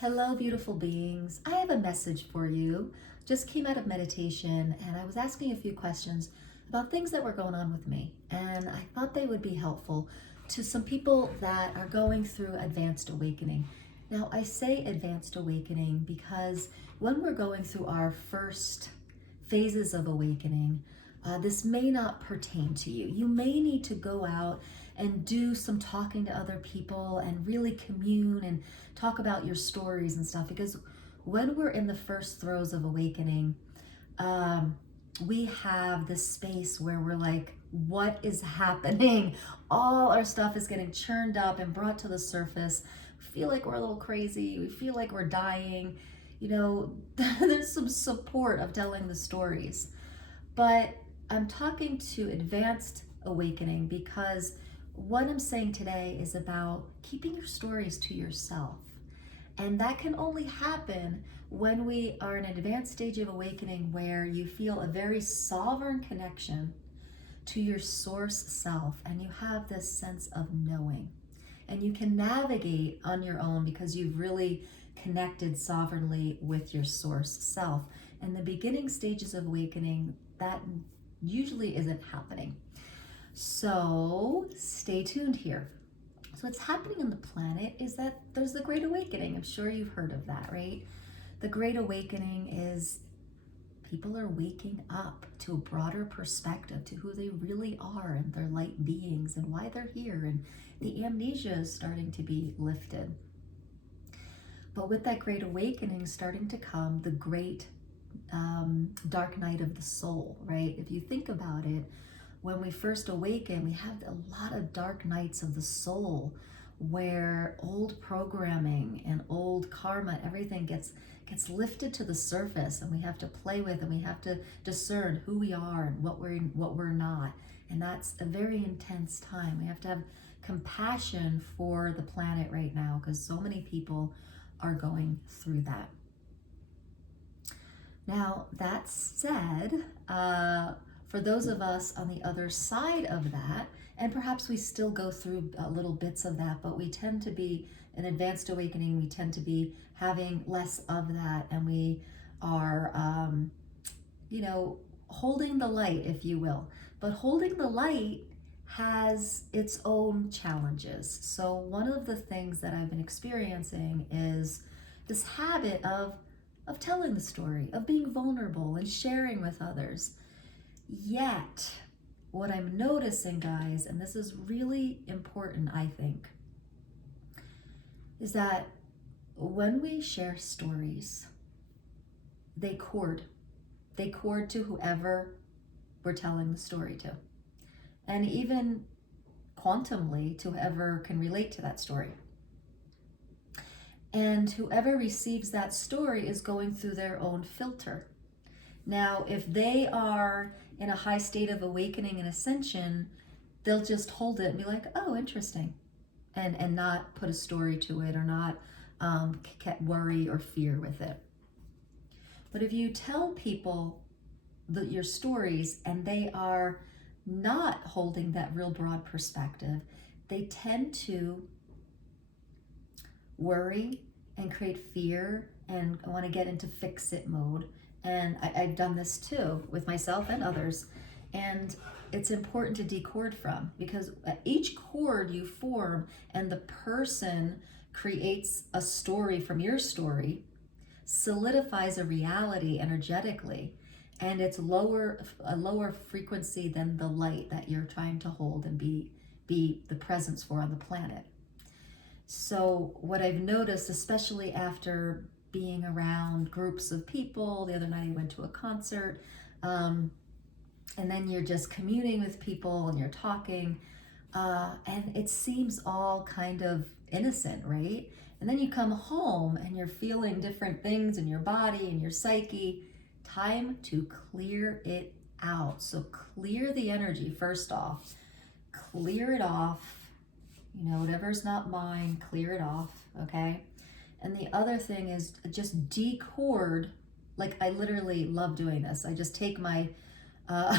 Hello, beautiful beings. I have a message for you. Just came out of meditation and I was asking a few questions about things that were going on with me. And I thought they would be helpful to some people that are going through advanced awakening. Now, I say advanced awakening because when we're going through our first phases of awakening, this may not pertain to you. You may need to go out and do some talking to other people and really commune and talk about your stories and stuff, because when we're in the first throes of awakening, we have this space where we're like, what is happening? All our stuff is getting churned up and brought to the surface. We feel like we're a little crazy. We feel like we're dying. There's some support of telling the stories. But I'm talking to advanced awakening because what I'm saying today is about keeping your stories to yourself. And that can only happen when we are in an advanced stage of awakening where you feel a very sovereign connection to your source self, and you have this sense of knowing. And you can navigate on your own because you've really connected sovereignly with your source self. In the beginning stages of awakening, that usually isn't happening. So stay tuned here. So what's happening on the planet is that there's the Great Awakening. I'm sure you've heard of that, right? The Great Awakening is people are waking up to a broader perspective to who they really are and their light beings and why they're here. And the amnesia is starting to be lifted. But with that Great Awakening starting to come, the great dark night of the soul, right? If you think about it, when we first awaken, we have a lot of dark nights of the soul where old programming and old karma, everything gets lifted to the surface, and we have to play with, and we have to discern who we are and what we're not. And that's a very intense time. We have to have compassion for the planet right now because so many people are going through that. Now, that said, for those of us on the other side of that, and perhaps we still go through little bits of that, but we tend to be in advanced awakening, we tend to be having less of that, and we are, holding the light, if you will. But holding the light has its own challenges. So one of the things that I've been experiencing is this habit of telling the story, of being vulnerable and sharing with others. Yet, what I'm noticing, guys, and this is really important, I think, is that when we share stories, they cord to whoever we're telling the story to. And even quantumly to whoever can relate to that story. And whoever receives that story is going through their own filter. Now, if they are in a high state of awakening and ascension, they'll just hold it and be like, oh, interesting. And not put a story to it or not worry or fear with it. But if you tell people your stories and they are not holding that real broad perspective, they tend to worry and create fear and want to get into fix-it mode. And I've done this too with myself and others. And it's important to decord from, because each cord you form and the person creates a story from your story solidifies a reality energetically. And it's a lower frequency than the light that you're trying to hold and be the presence for on the planet. So what I've noticed, especially after being around groups of people, the other night I went to a concert, and then you're just communing with people and you're talking, and it seems all kind of innocent, right? And then you come home and you're feeling different things in your body and your psyche. Time to clear it out. So clear the energy first off. Clear it off. Whatever's not mine, clear it off, okay? And the other thing is just decord. Like, I literally love doing this. I just take my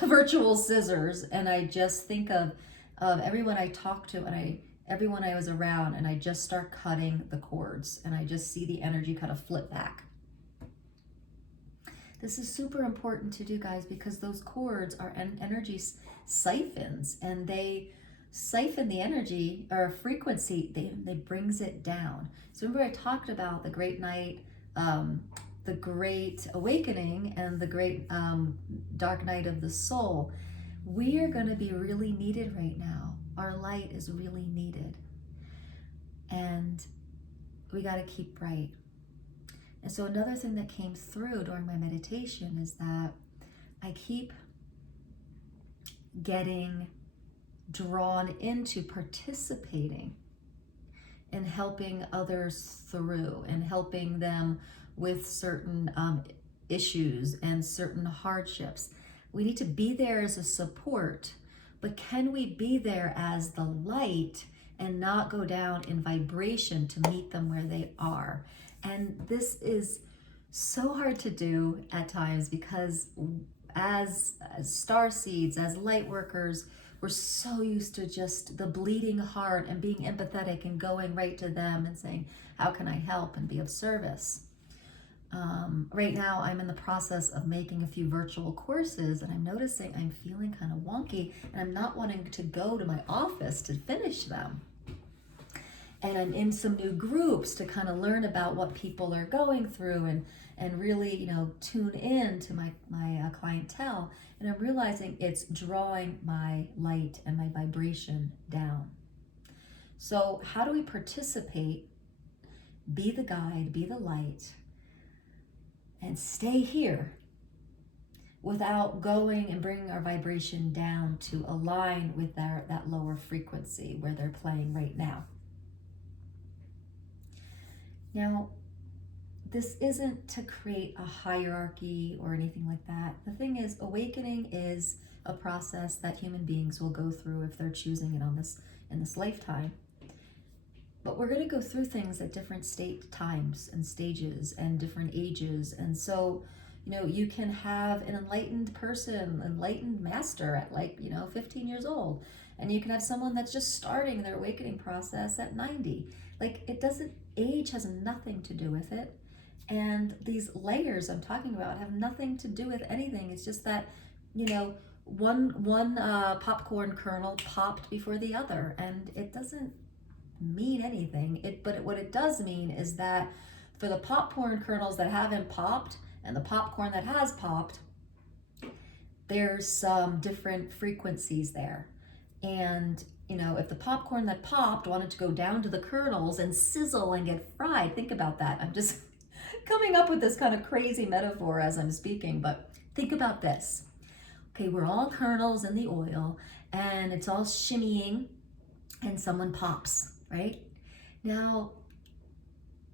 virtual scissors and I just think of everyone I talk to, and I everyone I was around, and I just start cutting the cords, and I just see the energy kind of flip back. This is super important to do, guys, because those cords are energy siphons, and they siphon the energy or frequency, they brings it down. So remember I talked about the great night, the great awakening, and the great dark night of the soul. We are going to be really needed right now. Our light is really needed, and we got to keep bright. And so another thing that came through during my meditation is that I keep getting drawn into participating and helping others through and helping them with certain issues and certain hardships. We need to be there as a support, but can we be there as the light and not go down in vibration to meet them where they are? And this is so hard to do at times, because as star seeds, as light workers, we're so used to just the bleeding heart and being empathetic and going right to them and saying, how can I help and be of service? Right now, I'm in the process of making a few virtual courses, and I'm noticing I'm feeling kind of wonky, and I'm not wanting to go to my office to finish them. And I'm in some new groups to kind of learn about what people are going through and really, tune in to my clientele. And I'm realizing it's drawing my light and my vibration down. So how do we participate, be the guide, be the light, and stay here without going and bringing our vibration down to align with that lower frequency where they're playing right now? Now, this isn't to create a hierarchy or anything like that. The thing is, awakening is a process that human beings will go through if they're choosing it in this lifetime. But we're going to go through things at different times and stages and different ages. And so, you can have an enlightened person, enlightened master at 15 years old. And you can have someone that's just starting their awakening process at 90. Age has nothing to do with it. And these layers I'm talking about have nothing to do with anything. It's just that, one popcorn kernel popped before the other, and it doesn't mean anything. But what it does mean is that for the popcorn kernels that haven't popped and the popcorn that has popped, there's some different frequencies there. And if the popcorn that popped wanted to go down to the kernels and sizzle and get fried, think about that. I'm just coming up with this kind of crazy metaphor as I'm speaking, but think about this. Okay, we're all kernels in the oil, and it's all shimmying, and someone pops, right? Now,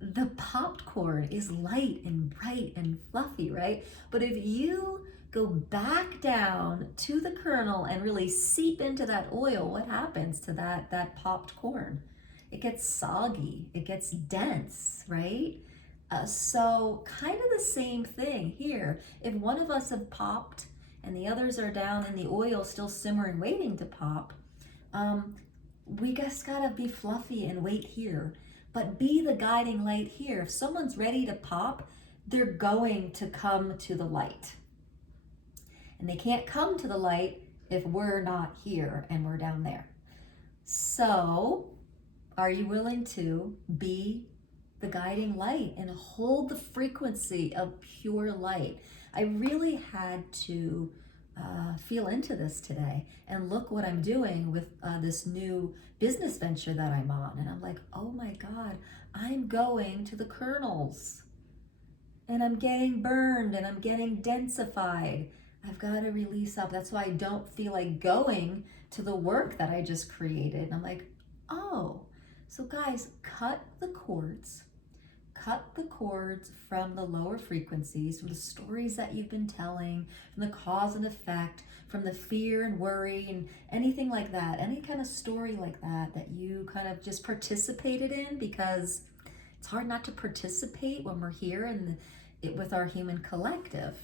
the popped corn is light and bright and fluffy, right? But if you go back down to the kernel and really seep into that oil, what happens to that popped corn? It gets soggy, it gets dense, right? So kind of the same thing here. If one of us have popped and the others are down in the oil still simmering, waiting to pop, we just gotta be fluffy and wait here, but be the guiding light here. If someone's ready to pop, they're going to come to the light. And they can't come to the light if we're not here and we're down there. So, are you willing to be the guiding light and hold the frequency of pure light? I really had to feel into this today and look what I'm doing with this new business venture that I'm on. And I'm like, oh my God, I'm going to the kernels and I'm getting burned and I'm getting densified. I've got to release up. That's why I don't feel like going to the work that I just created. And I'm like, oh, so guys, cut the cords from the lower frequencies, from the stories that you've been telling, from the cause and effect, from the fear and worry and anything like that, any kind of story like that you kind of just participated in, because it's hard not to participate when we're here with our human collective.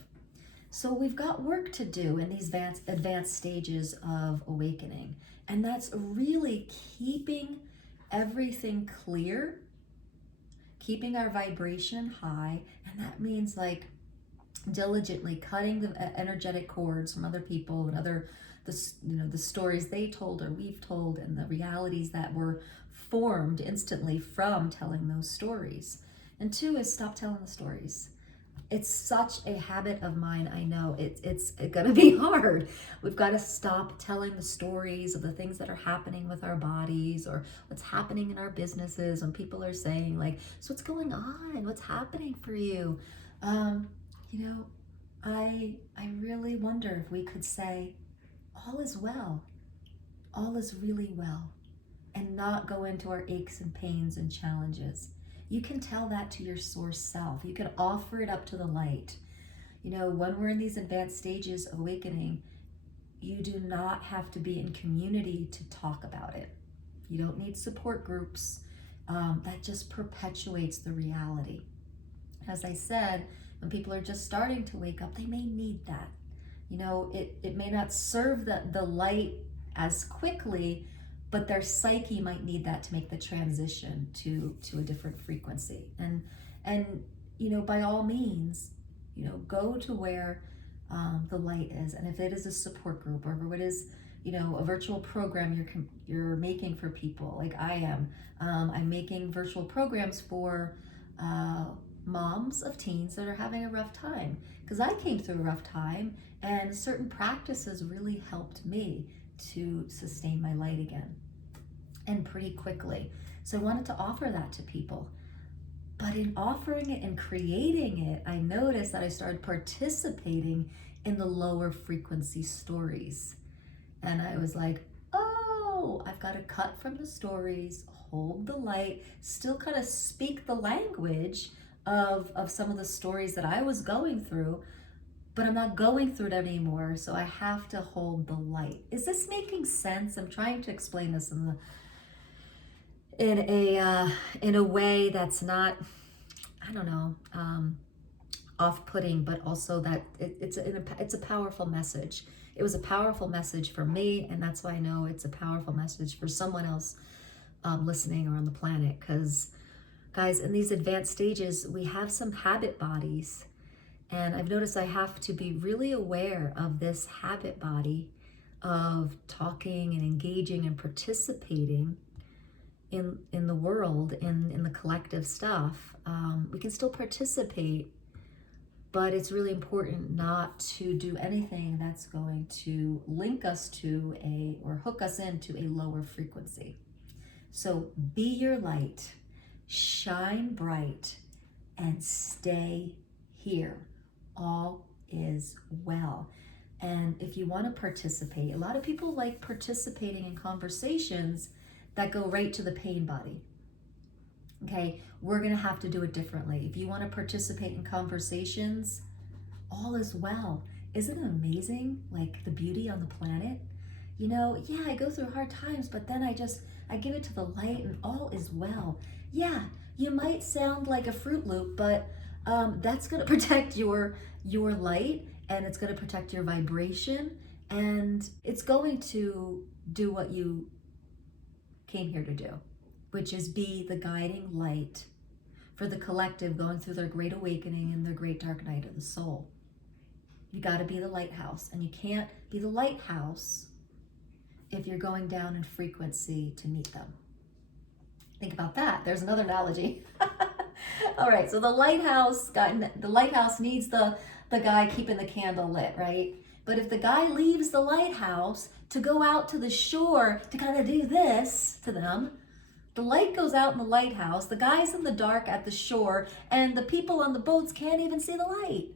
So we've got work to do in these advanced stages of awakening. And that's really keeping everything clear, keeping our vibration high, and that means like diligently cutting the energetic cords from other people and the stories they told or we've told, and the realities that were formed instantly from telling those stories. And two is stop telling the stories. It's such a habit of mine. I know it's gonna be hard. We've got to stop telling the stories of the things that are happening with our bodies or what's happening in our businesses. When people are saying like, so what's going on? What's happening for you? You know, I really wonder if we could say, all is well, all is really well, and not go into our aches and pains and challenges. You can tell that to your source self. You can offer it up to the light. You know, when we're in these advanced stages of awakening, you do not have to be in community to talk about it. You don't need support groups. That just perpetuates the reality. As I said, when people are just starting to wake up, they may need that. You know, it may not serve the light as quickly, but their psyche might need that to make the transition to a different frequency. And you know, by all means, you know, go to where the light is. And if it is a support group, or if it is, you know, a virtual program you're making for people, like I am, I'm making virtual programs for moms of teens that are having a rough time, because I came through a rough time, and certain practices really helped me to sustain my light again, and pretty quickly. So I wanted to offer that to people. But in offering it and creating it, I noticed that I started participating in the lower frequency stories. And I was like, oh, I've got to cut from the stories, hold the light, still kind of speak the language of some of the stories that I was going through, but I'm not going through it anymore, so I have to hold the light. Is this making sense? I'm trying to explain this in a way that's not, I don't know, off-putting, but also that it's a powerful message. It was a powerful message for me, and that's why I know it's a powerful message for someone else listening or on the planet. Because, guys, in these advanced stages, we have some habit bodies. And I've noticed I have to be really aware of this habit body of talking and engaging and participating in the world, in the collective stuff. We can still participate, but it's really important not to do anything that's going to link us to or hook us into a lower frequency. So be your light, shine bright, and stay here. All is well. And if you want to participate, a lot of people like participating in conversations that go right to the pain body. Okay, we're going to have to do it differently. If you want to participate in conversations, all is well. Isn't it amazing, like the beauty on the planet? You know, yeah, I go through hard times, but then I give it to the light and all is well. Yeah, you might sound like a Fruit Loop, but that's going to protect your light, and it's going to protect your vibration, and it's going to do what you came here to do, which is be the guiding light for the collective going through their great awakening and their great dark night of the soul. You got to be the lighthouse, and you can't be the lighthouse if you're going down in frequency to meet them. Think about that. There's another analogy. All right, so the lighthouse needs the guy keeping the candle lit, right? But if the guy leaves the lighthouse to go out to the shore to kind of do this to them, the light goes out in the lighthouse, the guy's in the dark at the shore, and the people on the boats can't even see the light.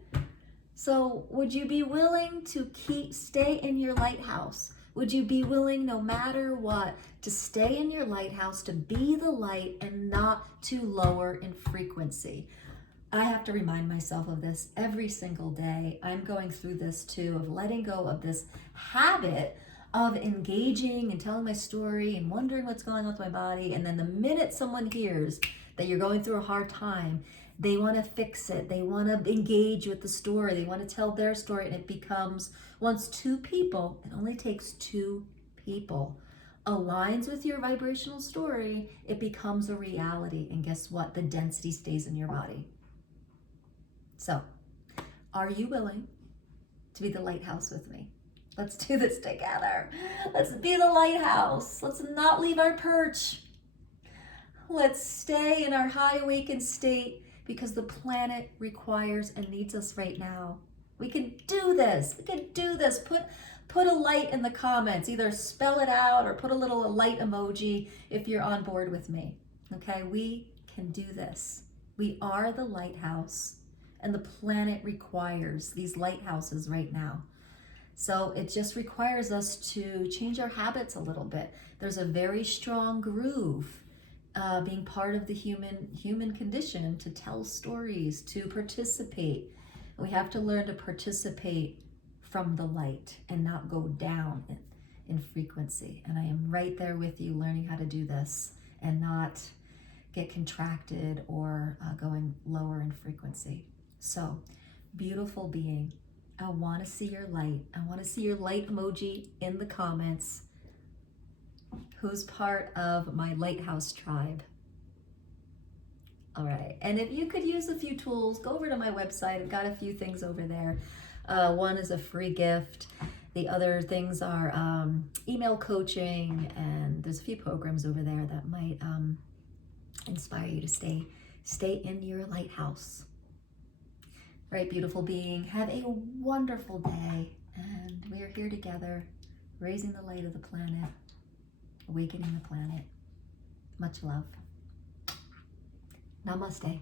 So would you be willing to stay in your lighthouse? Would you be willing, no matter what, to stay in your lighthouse, to be the light and not to lower in frequency? I have to remind myself of this every single day. I'm going through this too, of letting go of this habit of engaging and telling my story and wondering what's going on with my body. And then the minute someone hears that you're going through a hard time, they want to fix it. They want to engage with the story. They want to tell their story. And it becomes, once two people, it only takes two people aligns with your vibrational story, it becomes a reality. And guess what? The density stays in your body. So, are you willing to be the lighthouse with me? Let's do this together. Let's be the lighthouse. Let's not leave our perch. Let's stay in our high awakened state because the planet requires and needs us right now. We can do this. We can do this. Put a light in the comments. Either spell it out or put a little light emoji if you're on board with me. Okay, we can do this. We are the lighthouse, and the planet requires these lighthouses right now. So it just requires us to change our habits a little bit. There's a very strong groove being part of the human condition to tell stories, to participate. We have to learn to participate from the light and not go down in frequency. And I am right there with you learning how to do this and not get contracted or going lower in frequency. So, beautiful being, I want to see your light. I want to see your light emoji in the comments. Who's part of my lighthouse tribe? All right, and if you could use a few tools, go over to my website. I've got a few things over there. One is a free gift. The other things are email coaching, and there's a few programs over there that might inspire you to stay in your lighthouse. All right, beautiful being, have a wonderful day, and we are here together, raising the light of the planet, awakening the planet. Much love. Namaste.